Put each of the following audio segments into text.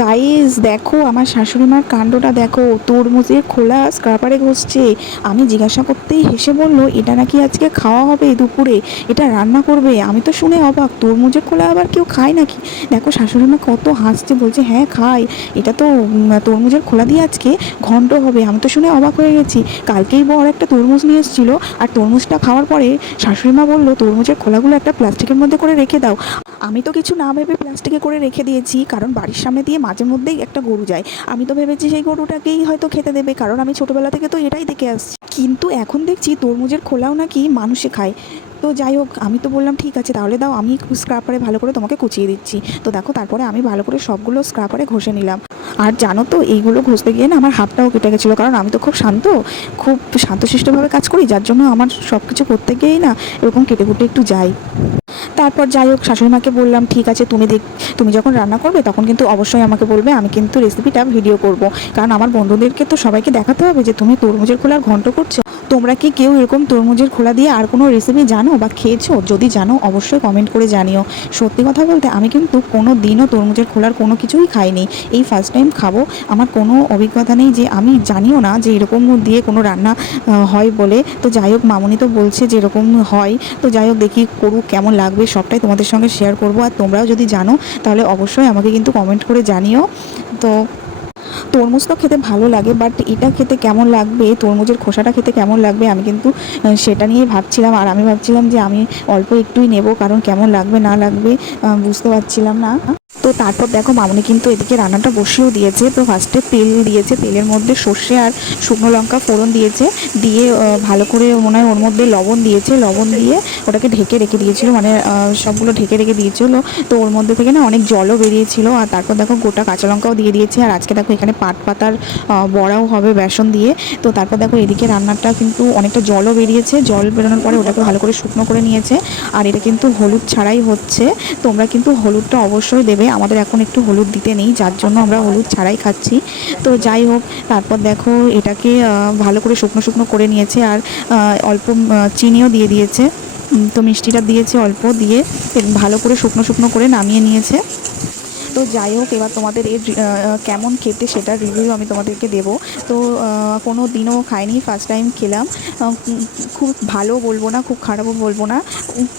Guys দেখো আমার শাশুড়ি মার কাণ্ডটা দেখো, তরমুজের খোলা স্ক্রাপারে ঘষছে। আমি জিজ্ঞাসা করতেই হেসে বলল এটা নাকি আজকে খাওয়া হবে দুপুরে, এটা রান্না করবে। আমি তো শুনে অবাক, তরমুজের খোলা আবার কেউ খায় নাকি? দেখো শাশুড়ি মা কত হাসছে, বলছে হ্যাঁ খাই, এটা তো তরমুজের খোলা দিয়ে আজকে ঘন্ট হবে। আমি তো শুনে অবাক হয়ে গেছি। কালকেই বর একটা তরমুজ নিয়ে এসেছিলো, আর তরমুজটা খাওয়ার পরে শাশুড়ি মা বললো তরমুজের খোলাগুলো একটা প্লাস্টিকের মধ্যে করে রেখে দাও। আমি তো কিছু না ভেবে প্লাস্টিকে করে রেখে দিয়েছি, কারণ বাড়ির সামনে দিয়ে মাঝে মধ্যেই একটা গরু যায়। আমি তো ভেবেছি সেই গরুটাকেই হয়তো খেতে দেবে, কারণ আমি ছোটোবেলা থেকে তো এটাই দেখে আসছি। কিন্তু এখন দেখছি তরমুজের খোলাও নাকি মানুষে খায়। তো যাই হোক, আমি তো বললাম ঠিক আছে তাহলে দাও, আমি স্ক্রাপারে ভালো করে তোমাকে কুচিয়ে দিচ্ছি। তো দেখো তারপরে আমি ভালো করে সবগুলো স্ক্রাপারে ঘষে নিলাম। আর জানো তো এইগুলো ঘষতে গিয়ে না আমার হাতটাও কেটে গেছিলো, কারণ আমি তো খুব শান্তশিষ্টভাবে কাজ করি, যার জন্য আমার সব কিছু করতে গিয়েই না এরকম কেটে কুটে একটু যাই। তারপর যাই হোক শাশুড়িমাকে বললাম ঠিক আছে, তুমি যখন রান্না করবে তখন কিন্তু অবশ্যই আমাকে বলবে, আমি কিন্তু রেসিপিটা ভিডিও করব। কারণ আমার বন্ধুদেরকে তো সবাইকে দেখাতে হবে যে তুমি তরমুজের খোলার ঘন্ট করছো। তোমরা কি কেউ এরকম তরমুজের খোলা দিয়ে আর কোনো রেসিপি জানো বা খেয়েছো? যদি জানো অবশ্যই কমেন্ট করে জানিও। সত্যি কথা বলতে আমি কিন্তু কোনো দিনও তরমুজের খোলার কোনো কিছুই খাইনি, এই ফার্স্ট টাইম খাবো। আমার কোনো অভিজ্ঞতা নেই, যে আমি জানিও না যে এরকম দিয়ে কোনো রান্না হয় বলে। তো যাই হোক মামুনি তো বলছে যে এরকম হয়, তো যাই হোক দেখি করুক, কেমন লাগবে সবটাই তোমাদের সঙ্গে শেয়ার করব। আর তোমরাও যদি জানো তাহলে অবশ্যই আমাকে কিন্তু কমেন্ট করে জানিও। তো তরমুজ তো খেতে ভালো লাগে, বাট এটা খেতে কেমন লাগবে, তরমুজের খোসাটা খেতে কেমন লাগবে আমি কিন্তু সেটা নিয়ে ভাবছিলাম। আর আমি ভাবছিলাম যে আমি অল্প একটুই নেব, কারণ কেমন লাগবে না লাগবে বুঝতে পারছিলাম না। তো তারপর দেখো মামুনি কিন্তু এদিকে রান্নাটা বসিয়েও দিয়েছে। তো ফার্স্টে তেল দিয়েছে, তেলের মধ্যে সর্ষে আর শুকনো লঙ্কা ফোড়ন দিয়েছে, দিয়ে ভালো করে মনে হয় ওর মধ্যে লবণ দিয়েছে, লবণ দিয়ে ওটাকে ঢেকে রেখে দিয়েছিল, মানে সবগুলো ঢেকে রেখে দিয়েছিল। তো ওর মধ্যে থেকে না অনেক জলও বেরিয়েছিল। আর তারপর দেখো গোটা কাঁচা লঙ্কাও দিয়ে দিয়েছে। আর আজকে দেখো এখানে পাট পাতার বড়াও হবে বেসন দিয়ে। তো তারপর দেখো এদিকে রান্নাটা কিন্তু অনেকটা জলও বেরিয়েছে, জল বেরোনোর পরে ওটাকে ভালো করে শুকনো করে নিয়েছে। আর এটা কিন্তু হলুদ ছাড়াই হচ্ছে, তোমরা কিন্তু হলুদটা অবশ্যই দেবে। আমাদের এখন একটু হলুদ দিতে নেই, যার জন্য আমরা হলুদ ছাড়াই খাচ্ছি। তো যাই হোক তারপর দেখো এটাকে ভালো করে শুকনো শুকনো করে নিয়েছে। আর অল্প চিনিও দিয়ে দিয়েছে। তো মিষ্টিটা দিয়েছে অল্প, দিয়ে ভালো করে শুকনো শুকনো করে নামিয়ে নিয়েছে। তো যাই হোক এবার তোমাদের এর কেমন খেতে সেটার রিভিউ আমি তোমাদেরকে দেবো। তো কোনো দিনও খাইনি, ফার্স্ট টাইম খেলাম। খুব ভালো বলবো না, খুব খারাপও বলবো না,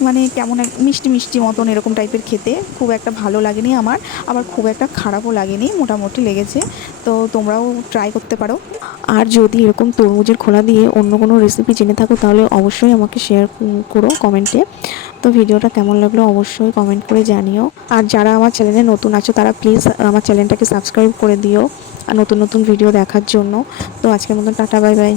মানে কেমন এক মিষ্টি মিষ্টি মতন এরকম টাইপের খেতে, খুব একটা ভালো লাগেনি আমার, আবার খুব একটা খারাপও লাগেনি, মোটামুটি লেগেছে। তো তোমরাও ট্রাই করতে পারো। আর যদি এরকম তরমুজের খোলা দিয়ে অন্য কোনো রেসিপি জেনে থাকো তাহলে অবশ্যই আমাকে শেয়ার করো কমেন্টে। তো ভিডিওটা কেমন লাগলো অবশ্যই কমেন্ট করে জানিও। আর যারা আমার চ্যানেলে নতুন আছো তারা প্লিজ আমার চ্যানেলটাকে সাবস্ক্রাইব করে দিও আর নতুন নতুন ভিডিও দেখার জন্য। তো আজকের মতন টাটা, বাই বাই।